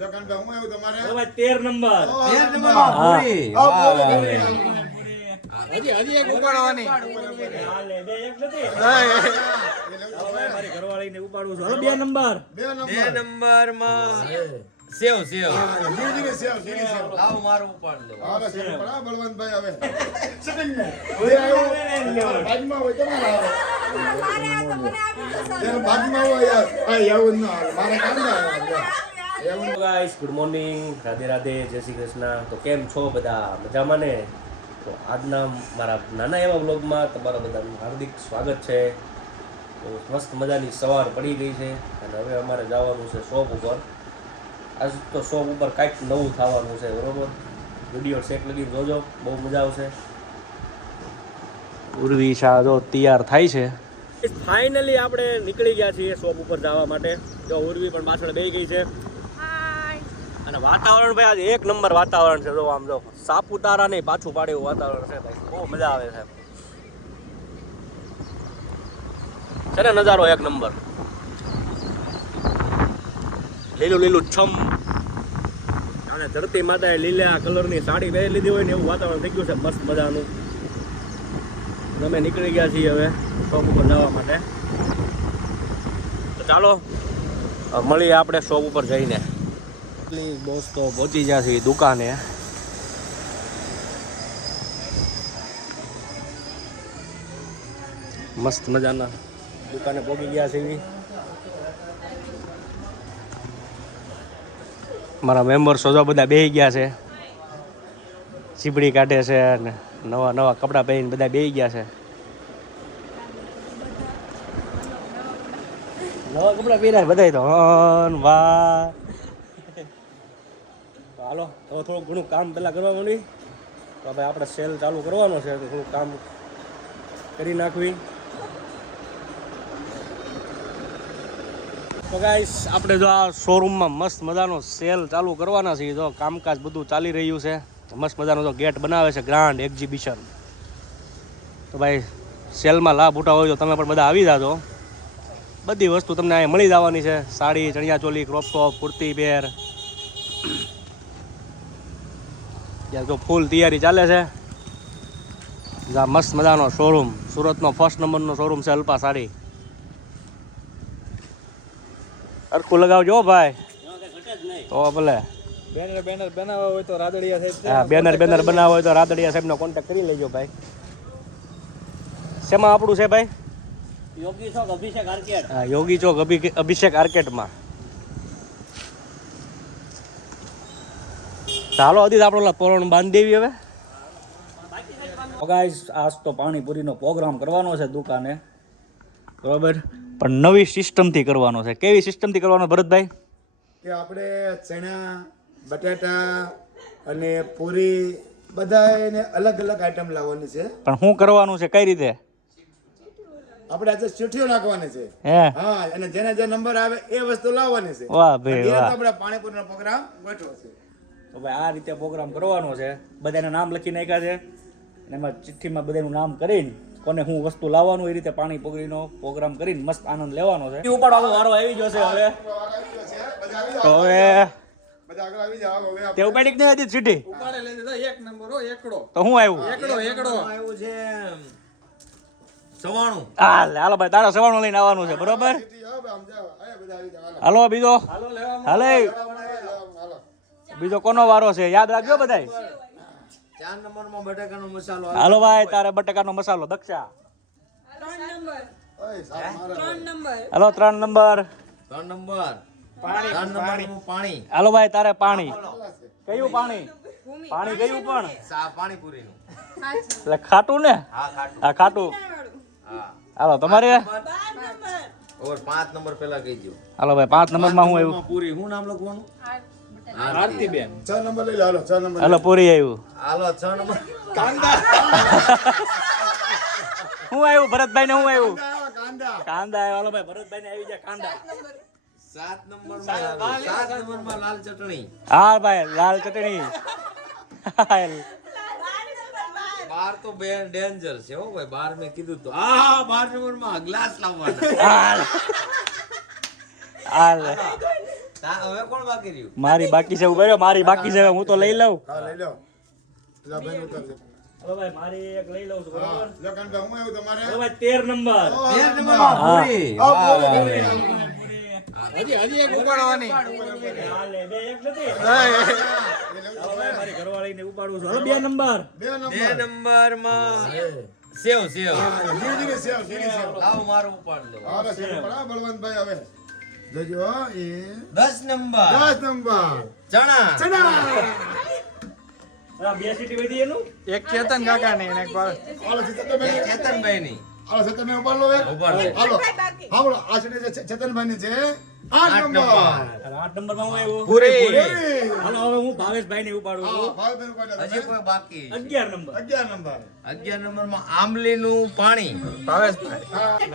લખનભાઈ હું આવ્યું તમારે? ઓ ભાઈ 13 નંબર. 13 નંબર પૂરી. હજી એક ઉપાડવાની. આ લે બે એક નથી. હવે મારી ઘરવાળીને ઉપાડું છું. હાલો 2 નંબર. 2 નંબર માં સેવ સેવ ધીરે સેવ. લાવ મારું ઉપાડ લે. હવે સેવ પડા બળવંતભાઈ હવે. સેકન્ડ ને. હવે આવ્યો. ભાગમાં હોય તમારે આવે. જેનો ભાગમાં હોય યાર. આ એવું ન હાલે. મારે કાંદા આવે. એવું guys good morning, Radhe Radhe, જય શ્રી કૃષ્ણ. તો કેમ છો બધા? મજામાં ને? તો આજના મારા નાના એવા વ્લોગમાં તમારા બધાનું હાર્દિક સ્વાગત છે. તો મસ્ત મજાની સવાર પડી ગઈ છે અને હવે અમારે જવાનું છે શોપ ઉપર. આજ તો શોપ ઉપર કાંઈક નવું થવાનું છે, બરોબર? વિડીયો ચેક લગી જોજો, બહુ મજા આવશે. ઉર્વી શાહ જો તૈયાર થાય છે. ફાઇનલી આપણે નીકળી ગયા છીએ શોપ ઉપર જવા માટે. જો ઉર્વી પણ પાછળ બેસી ગઈ છે. અને વાતાવરણ ભાઈ આજે એક નંબર વાતાવરણ છે. જો આમ જો સાપુતારા નહીં પાછું પાડે એવું વાતાવરણ છે ભાઈ, બહુ મજા આવે છે ને નજારો એક નંબર. લીલું લીલું છમ અને ધરતી માતાએ લીલા કલરની સાડી પહેરી લીધી હોય ને એવું વાતાવરણ થઈ ગયું છે મસ્ત મજાનું. અમે નીકળી ગયા છીએ હવે શોપ ઉપર જવા માટે. તો ચાલો મળીએ આપણે શોપ ઉપર જઈને. દોસ્તો પહોંચી ગયા છે દુકાને. મસ્ત મજાના દુકાને પહોંચી ગયા છે. મારા મેમ્બર્સ જો બધા બેસી ગયા છે, ચીબડી કાઢે છે અને નવા નવા કપડાં પહેરીને બધા બેસી ગયા છે. નવા કપડાં પહેર્યા બધા તો વાહ. હાલો તો થોડુંક ઘણું કામ પહેલાં કરવા માંડી. તો ભાઈ આપણે સેલ ચાલુ કરવાનો છે, તો થોડુંક કામ કરી નાખવી. તો ગાઈસ આપણે જો આ શોરૂમમાં મસ્ત મજાનો સેલ ચાલુ કરવાના છે. જો કામકાજ બધું ચાલી રહ્યું છે. મસ્ત મજાનો તો ગેટ બનાવે છે, ગ્રાન્ડ એક્ઝિબિશન. તો ભાઈ સેલમાં લાભ ઉઠાવો હોય તો તમે પણ બધા આવી જાજો. બધી વસ્તુ તમને અહીંયા મળી જવાની છે. સાડી, ચણિયા ચોલી, ક્રોપ ટોપ, કુર્તી પેર. ત્યાં જો ફૂલ તૈયારી ચાલે છે. આ મસ્ત મજાનો શોરૂમ, સુરતનો ફર્સ્ટ નંબરનો શોરૂમ છે અલ્પા સાડી. અરખું લગાવજો ભાઈ. તો ભલે બેનર બનાવવા હોય તો રાદડિયા સાહેબ. હા, બેનર બનાવવા હોય તો રાદડિયા સાહેબનો કોન્ટેક્ટ કરી લેજો ભાઈ. શેમાં આપણું છે ભાઈ? યોગી ચોક અભિષેક આર્કેડ. હા, યોગી ચોક અભિષેક આર્કેડમાં. ચાલો હજી આપણો પોરણ બાંધી દેવી હવે. ગાઈસ આજ તો પાણીપુરીનો પ્રોગ્રામ કરવાનો છે દુકાને, બરોબર? પણ નવી સિસ્ટમથી કરવાનો છે. કેવી સિસ્ટમથી કરવાનો ભરતભાઈ? કે આપણે ચણા, બટાટા અને પૂરી બધાને અલગ અલગ આઈટમ લાવવાની છે. પણ શું કરવાનું છે, કઈ રીતે? આપણે આજે ચીઠીઓ નાખવાની છે. હે, હા, અને જેને જે નંબર આવે એ વસ્તુ લાવવાની છે. વાહ ભાઈ વાહ. આપણે પાણીપુરીનો પ્રોગ્રામ ગોઠવો છે. તો ભાઈ આ રીતે પ્રોગ્રામ કરવાનો છે. બધાના નામ લખી નાખ્યા છે અને એમાં ચિઠ્ઠીમાં બધાનું નામ કરીને કોને શું વસ્તુ લાવવાનું એ રીતે પાણીપુરીનો પ્રોગ્રામ કરીને મસ્ત આનંદ લેવાનો છે. ઉપાડવાનો વારો આવી જશે હવે. તો હવે બધા આગળ આવી જાવ હવે. તે ઉપાડી કે નહીં હતી ચિઠ્ઠી? ઉપાડે લઈ લીધા. એક નંબર હો, એકડો તો શું આવ્યું? એકડો આવ્યું છે 94. હાલો ભાઈ તારા સવારનું લઈને આવવાનું છે, બરોબર? આમ જાવ. આયા બધા આવી જાવ. હાલો બીજો હાલો લેવા હાલે હાલો. બીજો કોનો વારો છે યાદ રાખજો બધાય. 4 નંબરમાં બટાકાનો મસાલો હાલો ભાઈ તારે બટાકાનો મસાલો દક્ષા. ઓય સાહેબ મારે. હાલો 3 નંબર. 3 નંબર પાણી પાણી. હાલો ભાઈ તારે પાણી. કયું પાણી? પાણી કયું પણ? પાણીપુરીનું. એટલે ખાટું ને? હા ખાટું. હા ખાટું. હા. હાલો તમારે. ઓર 5 નંબર પહેલા કહી દો. હાલો ભાઈ 5 નંબરમાં હું આવ્યું? પૂરી શું નામ લખવાનું? આરતીબેન. 6 નંબર લઈ લો. હાલો 6 નંબર. હાલો પૂરી આવ્યું. હાલો 6 નંબર હું આવ્યું ભરતભાઈ ને? હું આવ્યું? કાંદા. કાંદા આવ્યો. હાલો ભાઈ ભરતભાઈ ને આવી જાય કાંદા. 7 નંબરમાં લાલ ચટણી. હા ભાઈ લાલ ચટણી. બાર તો બે ડેન્જર છે હો ભાઈ. બાર મેં કીધું તો 12 નંબરમાં ગ્લાસ લાવવાના. હાલ હાલ. હવે કોણ બાકી રહ્યું? મારી બાકી છે ઉભા રહ્યો, મારી બાકી છે હું તો લઈ લઉં. હા લઈ લો પેલા ભાઈ ઉતારજો હવે ભાઈ મારી એક લઈ લઉં છું હા બરાબર. લો કાનભાઈ હું આવ્યું તમારે હવે ભાઈ 13 નંબર. 13 નંબરમાં પૂરી. આ વાહ, પૂરી. વાહ. હજી એક ઉપાડવાની. હાલે, બે એક નથી. હા. હવે ભાઈ મારી ઘરવાળીને ઉપાડું છું. હવે 2 નંબર. બે બે નંબર નંબરમાં સેવ સેવ. ધીરે સેવ ધીરે સેવ લાવો મારું ઉપાડ લો. હા સેવ પડા બળવંતભાઈ હવે જોજો એ 10 નંબર 10 નંબર ચણા. ચણા હા, 2 સીટી વધી એનું. એક ચેતન કાકા ની એક વાર હાલો ચેતનભાઈ ચેતનભાઈ ની હાલો ચેતનભાઈ ઉપાડ લો એક ઉપાડ લો. હાલો હાલો આ છે ચેતનભાઈ ની છે 8 નંબર 8 નંબરમાં હું આવ્યો. પૂરી. હાલો હવે હું ભાવેશભાઈને ઉપાડું હા છું. ભાઈ ઉપાડ હજી કોઈ બાકી? 11 નંબર. 11 નંબર 11 નંબરમાં આંબલીનું પાણી. ભાવેશભાઈ.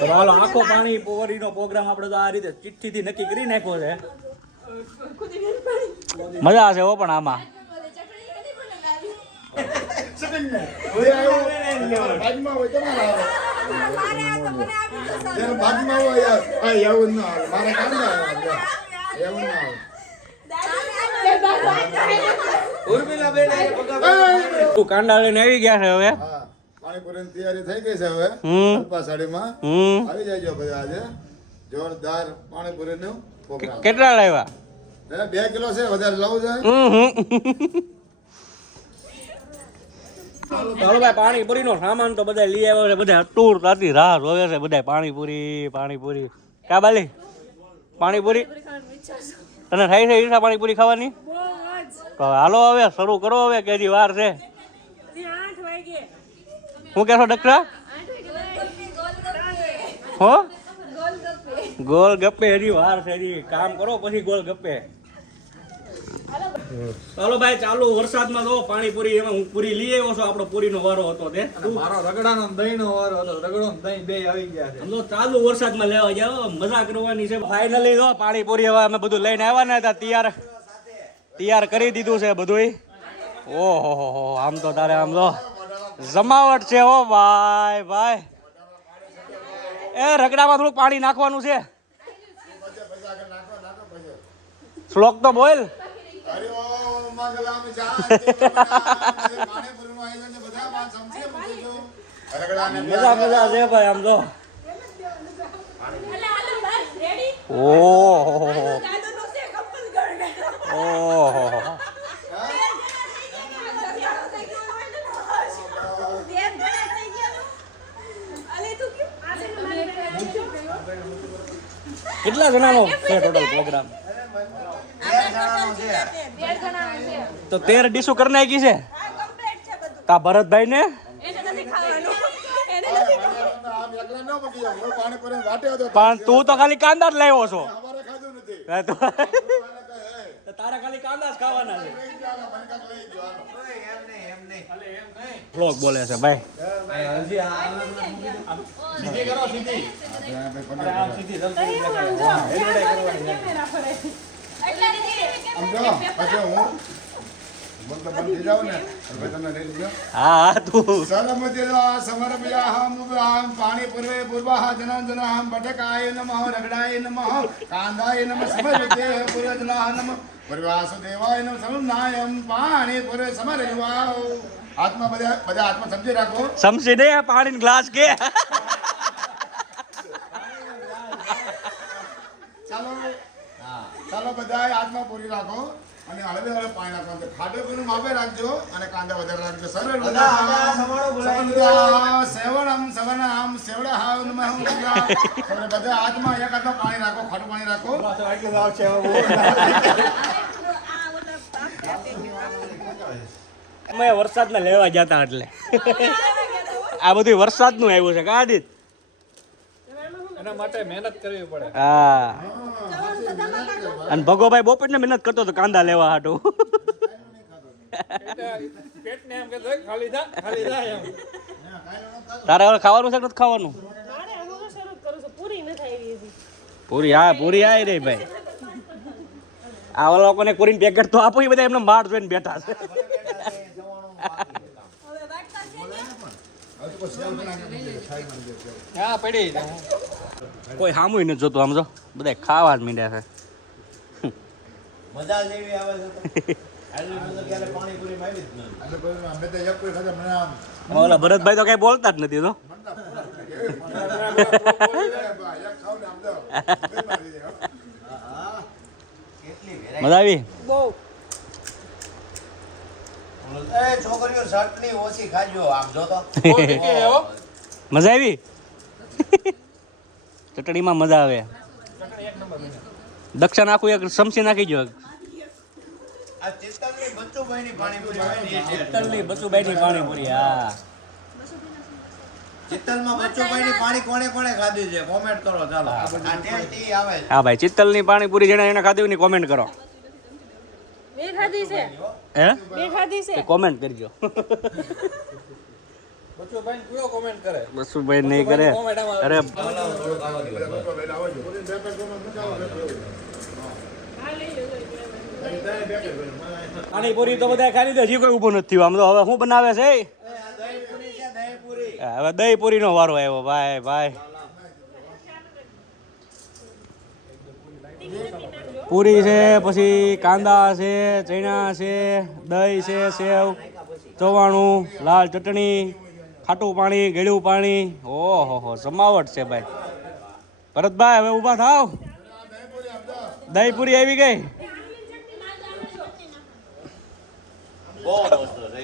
તો હાલો આખો પાણી પોરીનો પ્રોગ્રામ આપણે તો આ રીતે ચિઠ્ઠીથી નક્કી કરી નાખ્યો છે. મજા આવશે હો પણ આમાં. સેકન્ડ હોય આવ્યો ભાગમાં હોય તમારા યાર ભાગમાં હોય યાર આ એવું ના આવે મારે કાંદા આવે એવું ના આવે ઉર્મિલા બેન એ પગા કાંડા લઈને આવી ગયા છે હવે. હા પાણીપુરીની તૈયારી થઈ ગઈ છે હવે હમ. અલ્પા સાડીમાં હમ. આવી જાયજો બધા આજે જોરદાર પાણીપુરીનું પ્રોગ્રામ કેટલા લાવ્યા? 2 કિલો છે વધારે લઉં છે ચાલો ભાઈ પાણીપુરીનો સામાન તો બધા લઈ આવ્યો છે. બધા અટૂર રાતી રાહ જોવે છે બધા. પાણીપુરી ક્યાં બાલી પાણીપુરી તને થાય છે ઈચ્છા પાણીપુરી ખાવાની? તો હાલો હવે શરૂ કરો હવે કે હજી વાર છે. શું કહેશો ડકરા? હો ગોલ ગપ્પે હજી વાર છે. હજી કામ કરો પછી ગોલ ગપ્પે. ચાલો ભાઈ ચાલુ વરસાદમાં તો પાણીપુરી એમાં હું પૂરી લઈ આવ્યો છું. આપણો પૂરીનો વારો હતો તે. મારો રગડાનો દહીં નો વારો હતો. રગડો ને દહીં બે આવી ગયા છે. આમ તો ચાલુ વરસાદમાં લેવા જાવ મજા કરવાની છે. ફાઇનલી તો પાણીપુરી હવે અમે બધું લઈને આવ્યા ને તૈયાર કરી દીધું છે બધું. ઓહો આમ તો તારે આમ તો જમાવટ છે હો ભાઈ. એ રગડામાં થોડુંક પાણી નાખવાનું છે. શ્લોક તો બોલ. હરિ ઓમ મંગલમ શાંતિ પાણીપુરીનું આયોજન છે બધા માં સમજી મૂકજો રગડાને મજા છે ભાઈ આમ તો. ઓહો કેટલા જણાનો છે ટોટલ પ્રોગ્રામ? તો 13 ડીશો કરી નાખી છે. તા ભરતભાઈ ને આમ એકલા ન મૂકી જાવ હું પાણીપુરી વાટે હતો પણ તું તો ખાલી કાંદા જ લાવ્યો છો. અમારે ખાધું નથી તો તારે ખાલી કાંદા જ ખાવાના છે. મને કાંઈક લઈ ગયો વ્લોગ બોલે છે ભાઈ. હા તું પાણીપુરે પૂર્વાહ જનામ બટકાય નમઃ રગડાય નમઃ કાંદાય નમઃ સમર્પિતે પૂર્વજનાહ નમઃ પૂર્વાસુદેવાય નમઃ સમનાયમ પાણીપુરે સમરયુવાઓ આત્મા બધા આત્મા સમજી રાખો સમજી દે પાણી ગ્લાસ કે ચાલો બધા આત્મા પૂરી રાખો અને હળવે હળવે પાણી નાખવાનું ખાડો પીનું માપે રાખજો અને કાંદા વધારે રાખજો સરળ સેવણમ સવણમ સેવડાહાવ નમઃ બધા હાથમાં એક હાથમાં પાણી રાખો ખાટું પાણી રાખો અમે વરસાદને લેવા જતા એટલે આ બધું વરસાદનું આવ્યું છે કાદિત. એના માટે મહેનત કરવી પડે. હા અને ભગોભાઈ બોપટને મહેનત કરતો હતો કાંદા લેવા હાટું. પેટને એમ કે ખાલી થા એમ. તારે હવે ખાવાનું છે કે નથી ખાવાનું? પૂરી હા પૂરી આવી રહી ભાઈ. આ લોકોને પૂરીને પેકેટ તો આપો. એ બધા એમને માર જોઈને બેઠા છે. હા પડી. કોઈ સામું નથી જોતું. આમ જો બધા ખાવા જ મીડ્યા છે. મજા જેવી આવે છે તો. આટલી મજા ક્યારે પાણીપુરીમાં આવી જ નથી. એટલે કોઈ અમે તો એક કોઈ ખાધા મને આમ ઓલા ભરતભાઈ તો કઈ બોલતા જ નથી તો મનતા પૂરા થઈ ગયા. એક ખાવ ને આમ તો બે મારી દે, હો. કેટલી મજા આવી એ છોકરીઓ ચટણી ઓછી ખાજો આમ જો તો. મજા આવી ચટણીમાં મજા આવે દક્ષિણ આખું એક સમસી નાખી જો આ ચિત્તલની બચ્ચુભાઈની પાણીપુરી હોય ને એ છે. ચટણી બસુભાઈની પાણીપુરી હા ચિત્તલમાં બચ્ચુભાઈની પાણી કોણે કોણે ખાધી છે કોમેન્ટ કરો ચાલો. આ ટેસ્ટ ઈ આવે છે. હા ભાઈ ચિત્તલની પાણીપુરી જેને એને ખાધી હોય ની કોમેન્ટ કરો બે ખાધી છે હે બે ખાધી છે કોમેન્ટ કરજો બચ્ચુભાઈ કયો કોમેન્ટ કરે બસુભાઈ નહીં કરે અરે પાણીપુરી તો બધા ખાલી દે હજી કોઈ ઊભું નથી થયું આમ તો હવે શું બનાવે છે દહીંપુરી છે દહીંપુરી. હવે દહીં પૂરી નો વારો આવ્યો ભાઈ ભાઈ પૂરી છે પછી કાંદા છે ચણા છે દહીં છે સેવ ચવાણું લાલ ચટણી ખાટું પાણી ગળ્યું પાણી ઓહો જમાવટ છે ભાઈ ભરતભાઈ હવે ઊભા થાવ દહીં પૂરી આવી ગઈ બહુ મસ્ત છે.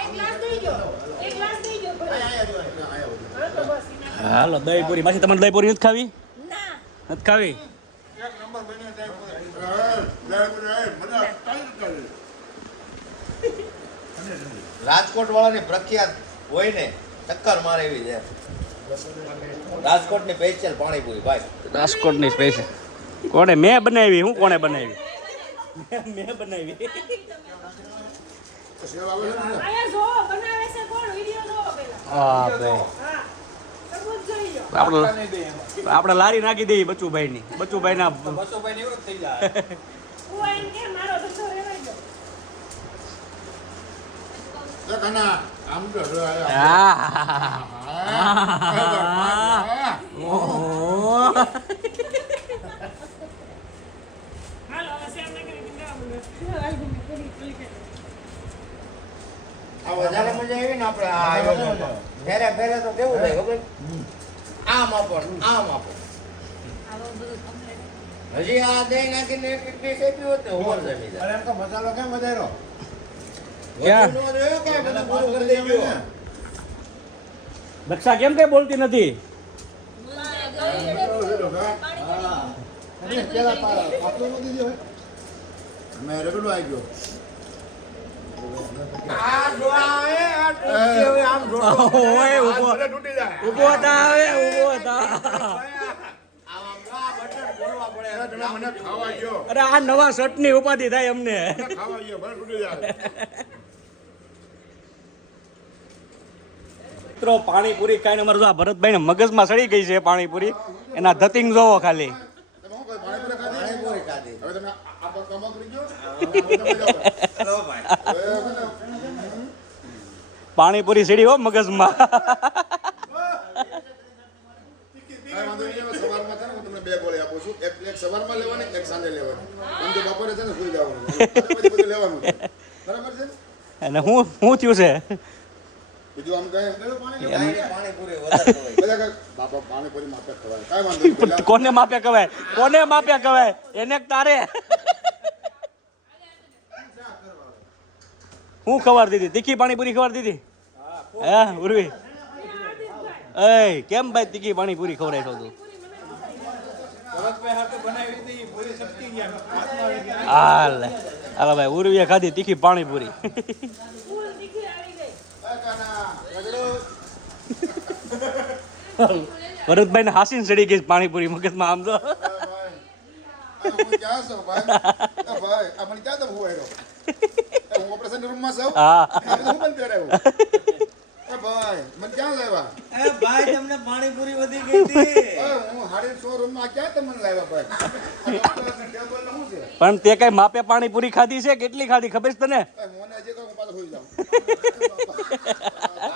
એક ગ્લાસ દઈ દો એક ગ્લાસ દઈ દો હા તો બસ હાલો દહીં પૂરી માસી તમારે દહીં પૂરી નથી ખાવી ના નથી ખાવી રાજકોટ વાળાની પ્રખ્યાત હોય ને ટક્કર મારે એવી છે. રાજકોટની સ્પેશિયલ પાણીપુરી ભાઈ. રાજકોટની સ્પેશિયલ કોને મેં બનાવી હું કોને બનાવી મેં બનાવી આયા જો બનાવે છે કોણ વિડિયો જો પેલા હા ભાઈ હા સબૂત જોઈ લો આપણે લારી નાખી દઈએ બચુભાઈ ના બસોભાઈ ને એવું જ થઈ જાય હું એમ કે મારો ધંધો રેવાઈ ગયો આમ તો હાલો હવે સેમ ના કરી દીધા હાલ ઘૂમી પૂરી પૂરી કે આ વધારે મજા આવી ને આપણે આ આવ્યો તો. ફેરે ફેરે તો કેવું થાય ખબર? આમ આપો આમ આપો. હજી આ દહીં નાખીને એક ડીશ આપી હોત ને ઓવર જમી જાય. અરે એમ તો મસાલો કેમ વધાર્યો? ક્યાં? વધુ ન જોયો કાંઈ બધું પૂરું કરી દેજો. દક્ષા કેમ કઈ બોલતી નથી મેં રગડો આવી ગયો. આ ડોળા આવે, આ ટૂંકી હવે આમ ડોળો. ઓય ઊભો ભલે તૂટી જાય. ઊભો થા હવે ઊભો થા આમ આ બટન બોલવા પડે. તમે મને ખાવા ગયો. અરે આ નવા શર્ટની ઉપાધિ થાય અમને ખાવા ગયો ભલે તૂટી જાય. મિત્રો પાણીપુરી ખાઈને અમારે જો આ ભરતભાઈ ને મગજમાં સડી ગઈ છે પાણીપુરી એના ધતિંગ જોવો ખાલી તમે શું કહો, પાણીપુરી ખાધી? પાણીપુરી ખાધી. હવે તમે આ કમા કરી ગયો? હવે તમે જાઓ. ચલો ભાઈ. હવે પાણીપુરી સીડી હો મગજમાં કાંઈ વાંધો નહીં. હવે સવારમાં છે ને હું તમને બે ગોળી આપું છું. એક સવારમાં લેવાની, એક સાંજે લેવાની. આમ તો બપોરે છે ને સુઈ જવાનું. પછી બધું લેવાનું છે. બરાબર છે? અને હું થયું છે બીજું આમ કહે પાણીપુરી વધારે હોય. બધા કહે, બાપા પાણીપુરી માપે ખવાય. કાંઈ વાંધો નહીં. પેલા કોને માપ્યા કહેવાય એને તારે હું ખબર દીધી તીખી પાણીપુરી ખબર દીધી હે ઉર્વી એ કેમ ભાઈ તીખી પાણીપુરી ખવડાવી છો તું ભરતભાઈ હાથે બનાવી હતી પૂરી સટકી ગયા હાથમાં આવી ગયા હાલ ભાઈ ઉર્વીએ ખાધી તીખી પાણીપુરી ફૂલ દીકરી આવી ગઈ ભરતભાઈ ને હાસીને ચડી ગઈ પાણીપુરી મગજમાં આમ તો હું ક્યાં છું ભાઈ? ભાઈ આ મને ક્યાં તમે હુવાડ્યો? હું ઓપરેશન રૂમમાં છું. હા હું બંધ કરાવ્યું. ભાઈ મને ક્યાં લાવ્યા? એ ભાઈ તમને પાણીપુરી વધી ગઈ હતી. હું હાડી શોરૂમમાં ક્યાં તમને લાવ્યા ભાઈ? આ ડોક્ટરના ટેબલ ને શું છે? પણ તે કઈ માપે પાણીપુરી ખાધી છે કેટલી ખાધી ખબર છે તને મને હજી કહું, હું પાછો સુઈ જાઉં.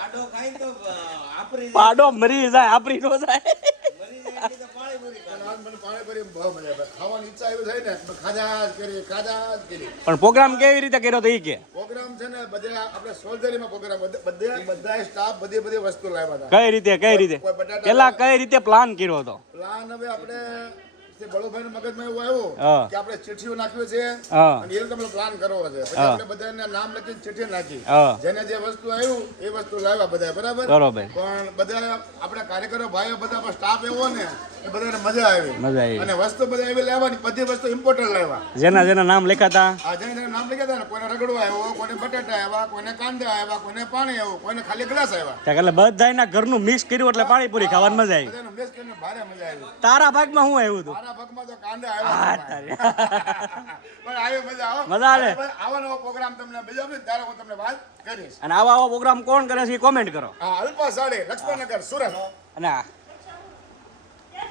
આડો ખાઈ તો આપરી પાડો મરી જાય આપરી નો જાય મરી જાય એટલે તો પાણીપુરી ખાધી. આજ મને પાણી પાણીપુરી બહુ મજા આવે ખાવાની ઈચ્છા એવી થઈ ને તો ખાધા જ કરી પણ પ્રોગ્રામ કેવી રીતે કર્યો તો ઈ કે પ્રોગ્રામ છે ને બધા આપણે સોલ્જરીમાં પ્રોગ્રામ બધા સ્ટાફ બધી વસ્તુ લાવ્યા હતા કઈ રીતે કોઈ બટાટા પેલા કઈ રીતે પ્લાન કર્યો હતો પ્લાન હવે આપણે જે બળુભાઈ મગજમાં એવું આવ્યું હા. કે આપણે ચિઠ્ઠીઓ નાખ્યું છે હા. અને એ રીતે આપણે પ્લાન કરવો છે પછી હા. આપણે બધાને નામ લખીને ચિઠ્ઠી નાખી હા. જેને જે વસ્તુ આવ્યું એ વસ્તુ લાવ્યા બધા બરાબર બરોબર. પણ બધા આપણા કાર્યકરો ભાઈઓ બધા સ્ટાફ એવો ને એ બધાને મજા આવી મજા આવી. અને વસ્તુ બધા એવી લાવવાની બધી વસ્તુ ઇમ્પોર્ટન્ટ લાવ્યા જેના નામ લખાતા આ જેને જેને નામ લખ્યા હતા ને કોઈને રગડો આવ્યો કોઈને બટાટા આવ્યા કોઈને કાંદા આવ્યા કોઈને પાણી આવ્યું કોઈને ખાલી ગ્લાસ આવ્યા એટલે બધાના ઘરનું મિક્સ કર્યું એટલે પાણીપુરી ખાવાની મજા આવી બધાને મિક્સ કરીને ભારે મજા આવી તારા ભાગમાં શું આવ્યું હતું મારા ભાગમાં તો કાંદા આવ્યા તારી. પણ આવી મજા આવો મજા આવે. આવા નવો પ્રોગ્રામ તમને બીજો બી ત્યારે હું તમને વાત કરીશ અને આવા પ્રોગ્રામ કોણ કરે છે એ કોમેન્ટ કરો હા અલ્પા સાડી લક્ષ્મણનગર સુરત અને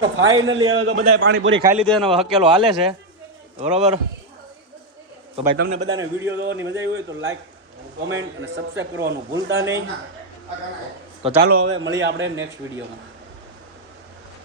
તો ફાઇનલી હવે તો બધાય પાણીપુરી ખાઈ લીધી અને હવે હકેલો હાલે છે બરોબર તો ભાઈ તમને બધાને વિડીયો જોવાની મજા આવી હોય તો લાઈક કોમેન્ટ અને સબસ્ક્રાઈબ કરવાનું ભૂલતા નહીં તો ચાલો હવે મળીએ આપણે નેક્સ્ટ વિડીયોમાં